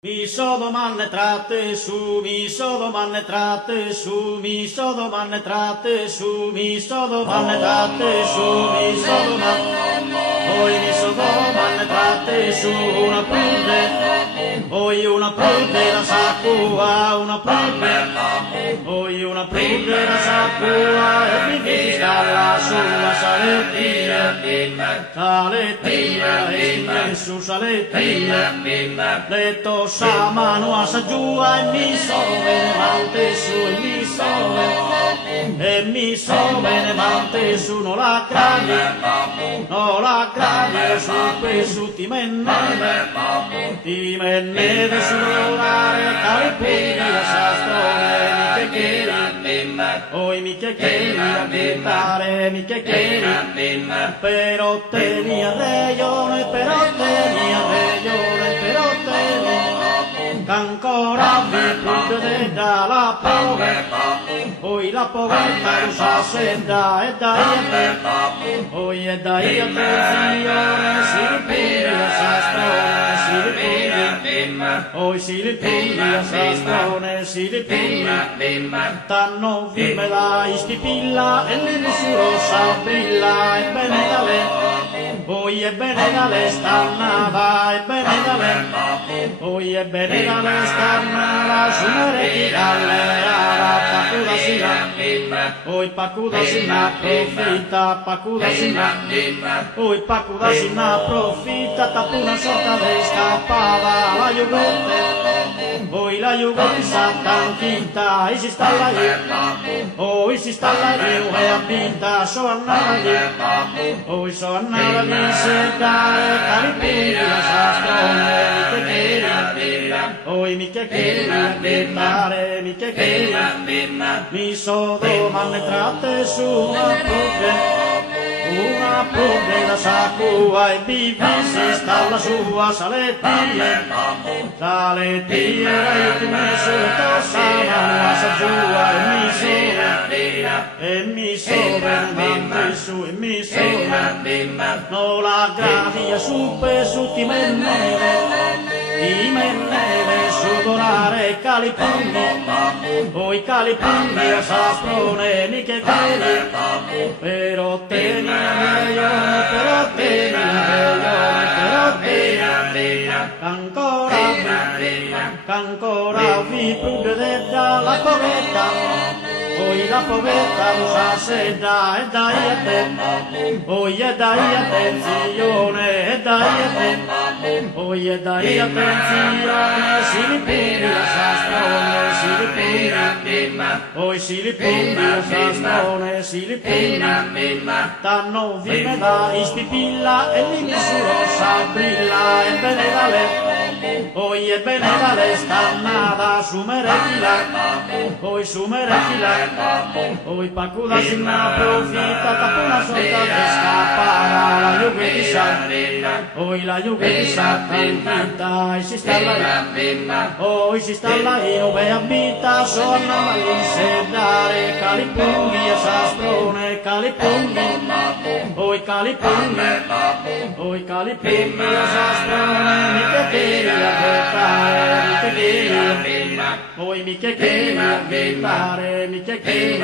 Mi so domande tratte su, mi so domande tratte su, mi so domande tratte su, mi so domande tratte su, mi so domande, poi mi so domande tratte su, una prude, poi una prude la sacua, una prude, poi una prude la sacua, e mi stalla sulla salettina, e su salettina, letto sa mano a sa giù e mi so bene mante su e mi so bene mante su non la crani su questo ti menneve su l'orare calipugli la sastrone mi chiedi oi mi chiedi a diventare mi chiedi per ottenere a reione ancora vi prude dalla povertà, poi la povertà lo sa se dà e dai a te, poi e dai a te signore, si ripiglia sastrone, si ripiglia, poi si ripiglia sastrone, si ripiglia, tanno vi me la istipilla e l'irrisuro sa brilla e bene da le, poi e bene da le stannava e bene da le, poi e bene da le stannava su mereti dalle ara pacuda sina, poi pacuda sina profitta, pacuda sina, poi pacuda sina profitta, tapuna sorta le scappava la Juventus, poi la Juventus tan finta e si stalla lì, poi si stalla lì e ha vinta, so andava lì, poi so andava lì se dare calipiglia sastrone, oi mi chiedi a diventare, mi chiedi, mi so domande tratte su una prude da sacua e vivi si sta la sua salettia, e ti messo tossava sa giua e mi so veramente su e mi so no la gravia su per su ti menneve sudorare calipugli, poi calipugli a sastrone mi che chiedi, per ottenere ancora vi prude dalla povertà, poi la povertà lo sa se dà e dai a te, poi e dai attenzione e dai a te, poi e dai attenzione, si ripiglia sastrone, si ripiglia, poi si ripiglia sastrone, si ripiglia, tanno vi me la istipilla e l'immisuro sa brilla e bene da le, poi e bene da le stannata su merecchila, poi su merecchila, poi pacuda si una profitta, tapuna sorta che scappava la Juventus, poi la Juventus finta e si sta là, poi si sta là in ove abita, so andava lì se dare calipugli a sastrone, calipugli, poi calipugli, poi calipugli a sastrone, mi chiedi a diventare, mi chiedi, poi mi chiedi a diventare, mi chiedi